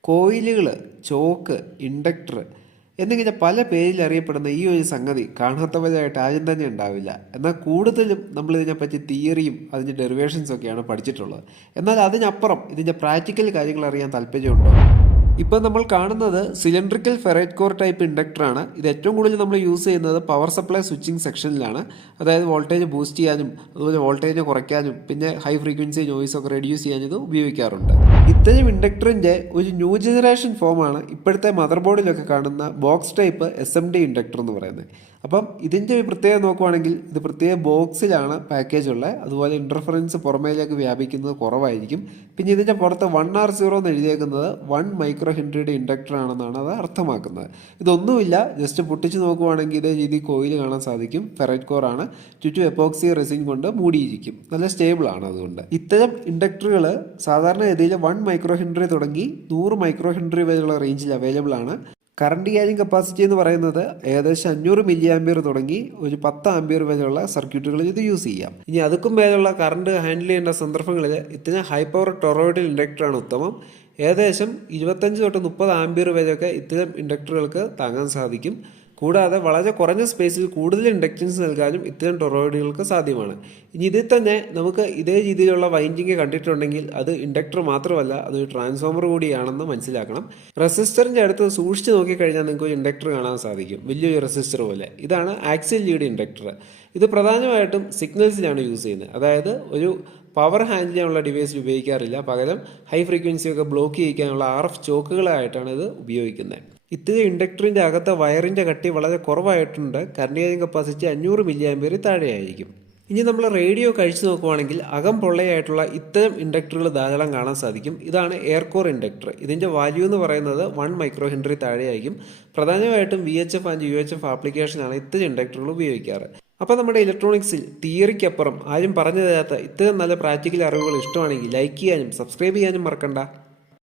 കോയിലുകൾ chalk inductor എന്നിങ്ങനെ പല പേരിൽ അറിയപ്പെടുന്ന ഈ ഒരു സംഗതി കാണാത്തവരായിട്ട് ആരും തന്നെ ഉണ്ടാവില്ല. എന്നാൽ കൂടുതലും നമ്മൾ ഇതിനെപ്പറ്റി തിയറിയും അതിന്റെ ഡെറിവേഷൻസൊക്കെയാണ് പഠിച്ചിട്ടുള്ളത്. എന്നാൽ അതിനപ്പുറം ഇതിന്റെ പ്രാക്ടിക്കൽ കാര്യങ്ങൾ അറിയാൻ താല്പര്യമുണ്ടോ? ഇപ്പം നമ്മൾ കാണുന്നത് സിലിണ്ടറിക്കൽ ഫെറൈറ്റ് കോർ ടൈപ്പ് ഇൻഡക്ടറാണ് ഇത് ഏറ്റവും കൂടുതൽ നമ്മൾ യൂസ് ചെയ്യുന്നത് പവർ സപ്ലൈ സ്വിച്ചിങ് സെക്ഷനിലാണ് അതായത് വോൾട്ടേജ് ബൂസ്റ്റ് ചെയ്യാനും അതുപോലെ വോൾട്ടേജ് കുറയ്ക്കാനും പിന്നെ ഹൈ ഫ്രീക്വൻസി നോയ്സ് ഒക്കെ റെഡ്യൂസ് ചെയ്യാനും ഇത് ഉപയോഗിക്കാറുണ്ട്. ഇത്തരം ഇൻഡക്ടറിന്റെ ഒരു ന്യൂ ജനറേഷൻ ഫോമാണ് ഇപ്പോഴത്തെ മദർ ബോർഡിലൊക്കെ കാണുന്ന box type S M D inductor എന്ന് പറയുന്നത്. അപ്പം ഇതിന്റെ ഒരു പ്രത്യേകത നോക്കുവാണെങ്കിൽ ഇത് പ്രത്യേക ബോക്സിലാണ് പാക്കേജ് ഉള്ളത്. അതുപോലെ ഇന്റർഫറൻസ് പുറമേലേക്ക് വ്യാപിക്കുന്നത് കുറവായിരിക്കും. പിന്നെ ഇതിന്റെ പുറത്ത് വൺ ആർ സീറോ എന്ന് എഴുതിയേക്കുന്നത് വൺ മൈക്രോ ഹെൻട്രിയുടെ ഇൻഡക്ടർ ആണെന്നാണ് അത് അർത്ഥമാക്കുന്നത്. ഇതൊന്നുമില്ല. ജസ്റ്റ് പൊട്ടിച്ച് നോക്കുവാണെങ്കിൽ ഇതേ രീതി കോയിൽ കാണാൻ സാധിക്കും. ഫെറൈറ്റ് കോർ ആണ്. ചുറ്റും എപ്പോക്സി റെസിൻ കൊണ്ട് മൂടിയിരിക്കും. നല്ല സ്റ്റേബിൾ ആണ് അതുകൊണ്ട്. ഇത്തരം ഇൻഡക്ടറുകൾ സാധാരണഗതിയിൽ വൺ മൈക്രോ ഹെൻഡ്രി തുടങ്ങി നൂറ് മൈക്രോ ഹെൻട്രി വരെയുള്ള റേഞ്ചിൽ അവൈലബിൾ ആണ്. കറണ്ട് ക്യാരിങ് കപ്പാസിറ്റി എന്ന് പറയുന്നത് ഏകദേശം അഞ്ഞൂറ് മില്ലി ആംബിയർ തുടങ്ങി ഒരു പത്ത് ആംബിയർ വരെയുള്ള സർക്യൂട്ടുകളിൽ ഇത് യൂസ് ചെയ്യാം. ഇനി അതുക്കും മേലുള്ള കറണ്ട് ഹാൻഡിൽ ചെയ്യേണ്ട സന്ദർഭങ്ങളിൽ ഇത്തരം ഹൈ പവർ ടൊറോയിഡൽ ഇൻഡക്ടറാണ് ഉത്തമം. ഏകദേശം ഇരുപത്തഞ്ച് തൊട്ട് മുപ്പത് ആംബിയർ വരെയൊക്കെ ഇത്തരം ഇൻഡക്ടറുകൾക്ക് താങ്ങാൻ സാധിക്കും. കൂടാതെ വളരെ കുറഞ്ഞ സ്പേസിൽ കൂടുതൽ ഇൻഡക്റ്റൻസ് നൽകാനും ഇത്തരം ടൊറോയിഡുകൾക്ക് സാധ്യമാണ്. ഇനി ഇതിൽ തന്നെ നമുക്ക് ഇതേ രീതിയിലുള്ള വൈൻഡിങ് കണ്ടിട്ടുണ്ടെങ്കിൽ അത് ഇൻഡക്ടർ മാത്രമല്ല അതൊരു ട്രാൻസ്ഫോമർ കൂടിയാണെന്ന് മനസ്സിലാക്കണം. റെസിസ്റ്ററിന്റെ അടുത്ത് സൂക്ഷിച്ച് നോക്കിക്കഴിഞ്ഞാൽ നിങ്ങൾക്ക് ഇൻഡക്ടർ കാണാൻ സാധിക്കും. വലിയൊരു റെസിസ്റ്റർ പോലെ. ഇതാണ് ആക്സിൽ ലീഡ് ഇൻഡക്ടർ ഇത് പ്രധാനമായിട്ടും സിഗ്നൽസിലാണ് യൂസ് ചെയ്യുന്നത്. അതായത് ഒരു പവർ ഹാൻഡിൽ ചെയ്യാനുള്ള ഡിവൈസിൽ ഉപയോഗിക്കാറില്ല. പകരം ഹൈ ഫ്രീക്വൻസി ഒക്കെ ബ്ലോക്ക് ചെയ്യിക്കാനുള്ള ആർ എഫ് ചോക്കുകളായിട്ടാണ് ഇത് ഉപയോഗിക്കുന്നത്. ഇത്തരം ഇൻഡക്ടറിന്റെ അകത്തെ വയറിന്റെ കട്ടി വളരെ കുറവായിട്ടുണ്ട്. കറണ്ട് ക്യാരിങ് കപ്പാസിറ്റി അഞ്ഞൂറ് മില്ലി ആംബിയർ താഴെയായിരിക്കും. ഇനി നമ്മൾ റേഡിയോ കഴിച്ചു നോക്കുവാണെങ്കിൽ അകം പൊള്ളയായിട്ടുള്ള ഇത്തരം ഇൻഡക്ടറുകൾ ധാരാളം കാണാൻ സാധിക്കും. ഇതാണ് എയർ കോർ ഇൻഡക്ടർ. ഇതിന്റെ വാല്യൂ എന്ന് പറയുന്നത് വൺ മൈക്രോ ഹെൻറി താഴെയായിരിക്കും. പ്രധാനമായിട്ടും V H F and U H F ആപ്ലിക്കേഷനാണ് ഇത്തരം ഇൻഡക്ടറുകൾ ഉപയോഗിക്കാറ്. അപ്പോൾ നമ്മുടെ ഇലക്ട്രോണിക്സിൽ തിയറിക്കപ്പുറം ആരും പറഞ്ഞു തരാത്ത ഇത്തരം നല്ല പ്രാക്ടിക്കൽ അറിവുകൾ ഇഷ്ടമാണെങ്കിൽ ലൈക്ക് ചെയ്യാനും സബ്സ്ക്രൈബ് ചെയ്യാനും മറക്കണ്ട.